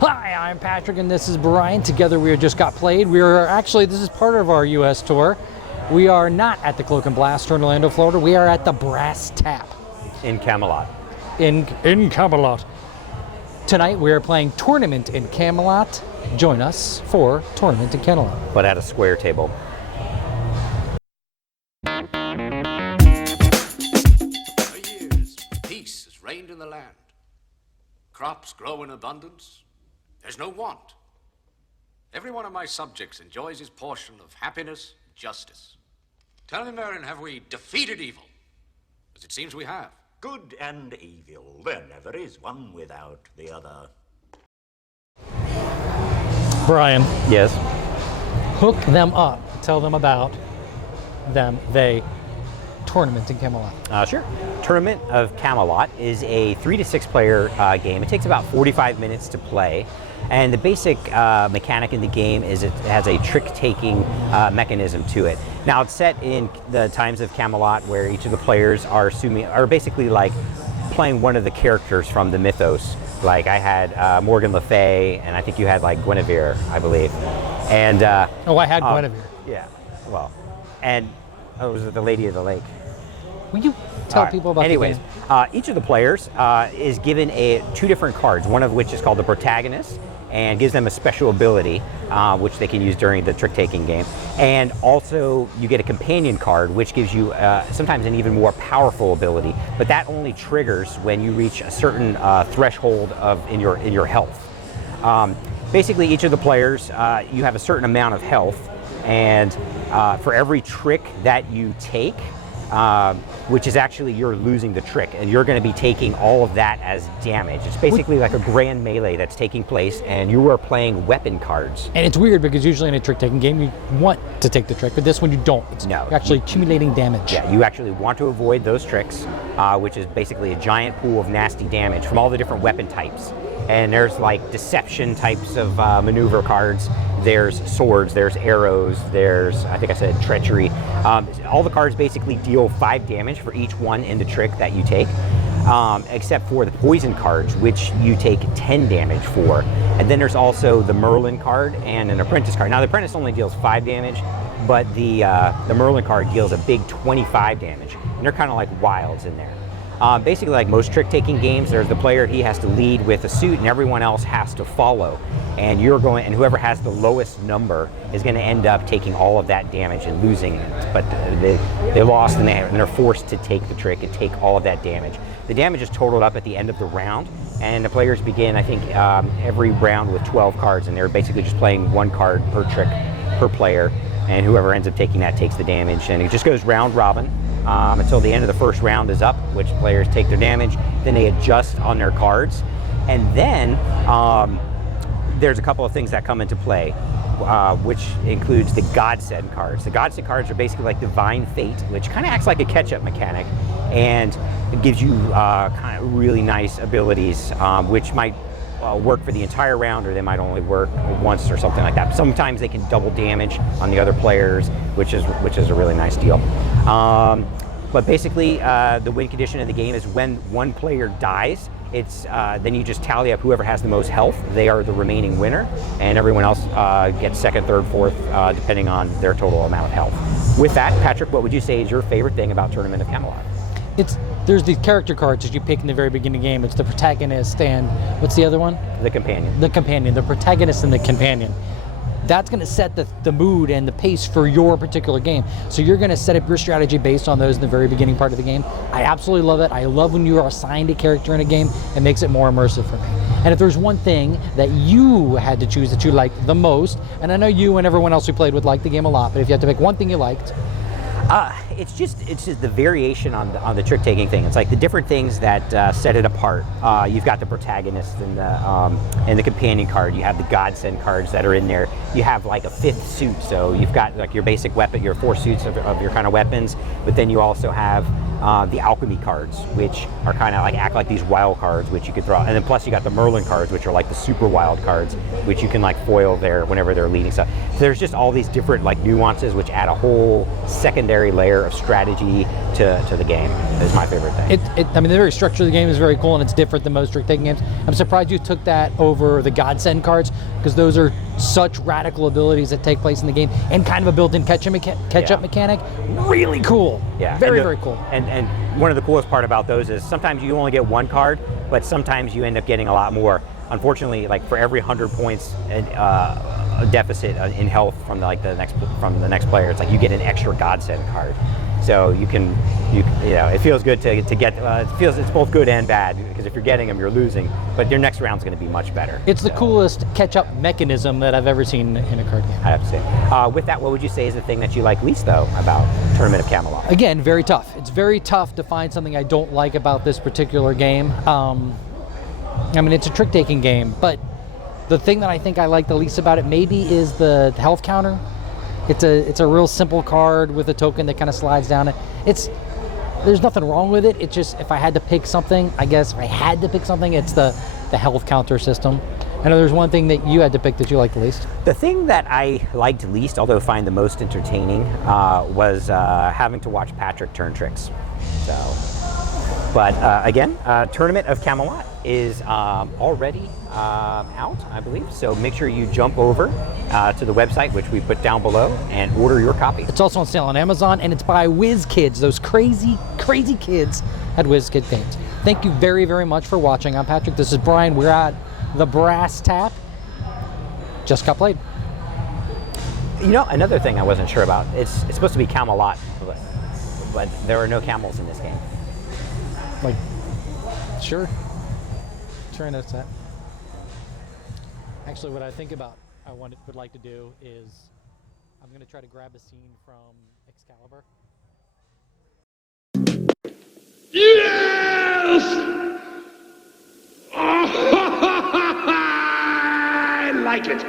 Hi, I'm Patrick and this is Brian. Together we just got played. This is part of our US tour. We are not at the Cloak and Blast in Orlando, Florida. We are at the Brass Tap. In Camelot. In Camelot. Tonight we are playing Tournament in Camelot. Join us for Tournament in Camelot. But at a square table. For years, peace has reigned in the land. Crops grow in abundance. There's no want. Every one of my subjects enjoys his portion of happiness and justice. Tell me, Merrin, have we defeated evil? As it seems we have. Good and evil. There never is one without the other. Brian, Yes. hook them up. Tell them about Tournament in Camelot. Sure. Tournament of Camelot is a 3 to 6 player game. It takes about 45 minutes to play. And the basic mechanic in the game is it has a trick-taking mechanism to it. Now, it's set in the times of Camelot where each of the players are basically like playing one of the characters from the mythos. Like I had Morgan Le Fay, and I think you had like Guinevere, I believe. And I had Guinevere. Yeah. Well, and was it the Lady of the Lake? Will you tell people about the game? Each of the players is given two different cards, one of which is called the protagonist, and gives them a special ability, which they can use during the trick-taking game. And also, you get a companion card, which gives you sometimes an even more powerful ability, but that only triggers when you reach a certain threshold in your health. Basically, each of the players, you have a certain amount of health, and for every trick that you take, which is actually you're losing the trick, and you're going to be taking all of that as damage. It's basically like a grand melee that's taking place, and you are playing weapon cards. And it's weird because usually in a trick-taking game you want to take the trick, but this one you don't. No, you're actually accumulating damage. Yeah, you actually want to avoid those tricks, which is basically a giant pool of nasty damage from all the different weapon types. And there's like deception types of maneuver cards. There's swords, there's arrows, there's, I think I said treachery. All the cards basically deal 5 damage for each one in the trick that you take, except for the poison cards, which you take 10 damage for. And then there's also the Merlin card and an apprentice card. Now the apprentice only deals 5 damage, but the Merlin card deals a big 25 damage. And they're kind of like wilds in there. Basically, like most trick-taking games, there's the player, he has to lead with a suit and everyone else has to follow. And whoever has the lowest number is going to end up taking all of that damage and losing it. But they lost and they're forced to take the trick and take all of that damage. The damage is totaled up at the end of the round, and the players begin, I think, every round with 12 cards, and they're basically just playing 1 card per trick per player, and whoever ends up taking that takes the damage, and it just goes round robin. Until the end of the first round is up, which players take their damage, then they adjust on their cards. And then there's a couple of things that come into play, which includes the Godsend cards. The Godsend cards are basically like Divine Fate, which kind of acts like a catch-up mechanic, and it gives you kind of really nice abilities, which might work for the entire round, or they might only work once or something like that. Sometimes they can double damage on the other players, which is a really nice deal. But basically, the win condition of the game is when one player dies, then you just tally up whoever has the most health. They are the remaining winner, and everyone else gets second, third, fourth, depending on their total amount of health. With that, Patrick, what would you say is your favorite thing about Tournament of Camelot? There's these character cards that you pick in the very beginning of the game. It's the protagonist and what's the other one? The companion. The companion, the protagonist and the companion. That's going to set the mood and the pace for your particular game. So you're going to set up your strategy based on those in the very beginning part of the game. I absolutely love it. I love when you are assigned a character in a game. It makes it more immersive for me. And if there's one thing that you had to choose that you liked the most, and I know you and everyone else who played with liked the game a lot, but if you had to pick one thing you liked, it's just the variation on the trick-taking thing. It's like the different things that set it apart. You've got the protagonist and the companion card. You have the Godsend cards that are in there. You have like a 5th suit, so you've got like your basic weapon, your 4 suits of your kind of weapons, but then you also have the alchemy cards, which are kind of like act like these wild cards, which you could draw, and then plus you got the Merlin cards, which are like the super wild cards, which you can like foil there whenever they're leading stuff. So there's just all these different like nuances, which add a whole secondary layer of strategy to the game. Is my favorite thing. I mean, the very structure of the game is very cool, and it's different than most trick-taking games. I'm surprised you took that over the Godsend cards, because those are such radical abilities that take place in the game, and kind of a built-in catch-up mechanic. Really cool. Yeah, very cool. And one of the coolest part about those is sometimes you only get one card, but sometimes you end up getting a lot more. Unfortunately, like for every 100 points deficit in health from the next player, it's like you get an extra Godsend card. So you know, it feels good to get. It's both good and bad, because if you're getting them, you're losing. But your next round's going to be much better. It's the coolest catch-up mechanism that I've ever seen in a card game. I have to say. With that, what would you say is the thing that you like least, though, about Tournament of Camelot? Again, very tough. It's very tough to find something I don't like about this particular game. I mean, it's a trick-taking game, but the thing that I think I like the least about it maybe is the health counter. It's a real simple card with a token that kind of slides down. There's nothing wrong with it. It's just, if I had to pick something, I guess if I had to pick something, it's the health counter system. I know there's one thing that you had to pick that you liked the least. The thing that I liked least, although find the most entertaining, was having to watch Patrick turn tricks. But again, Tournament of Camelot is already out, I believe. So make sure you jump over to the website, which we put down below, and order your copy. It's also on sale on Amazon, and it's by WizKids, those crazy kids at WizKid Games. Thank you very, very much for watching. I'm Patrick. This is Brian. We're at the Brass Tap. Just got played. You know, another thing I wasn't sure about, it's supposed to be Camelot, but there are no camels in this game. Like, sure. I noticed that. Actually, what I think about, would like to do is, I'm going to try to grab a scene from Excalibur. Yes! I like it.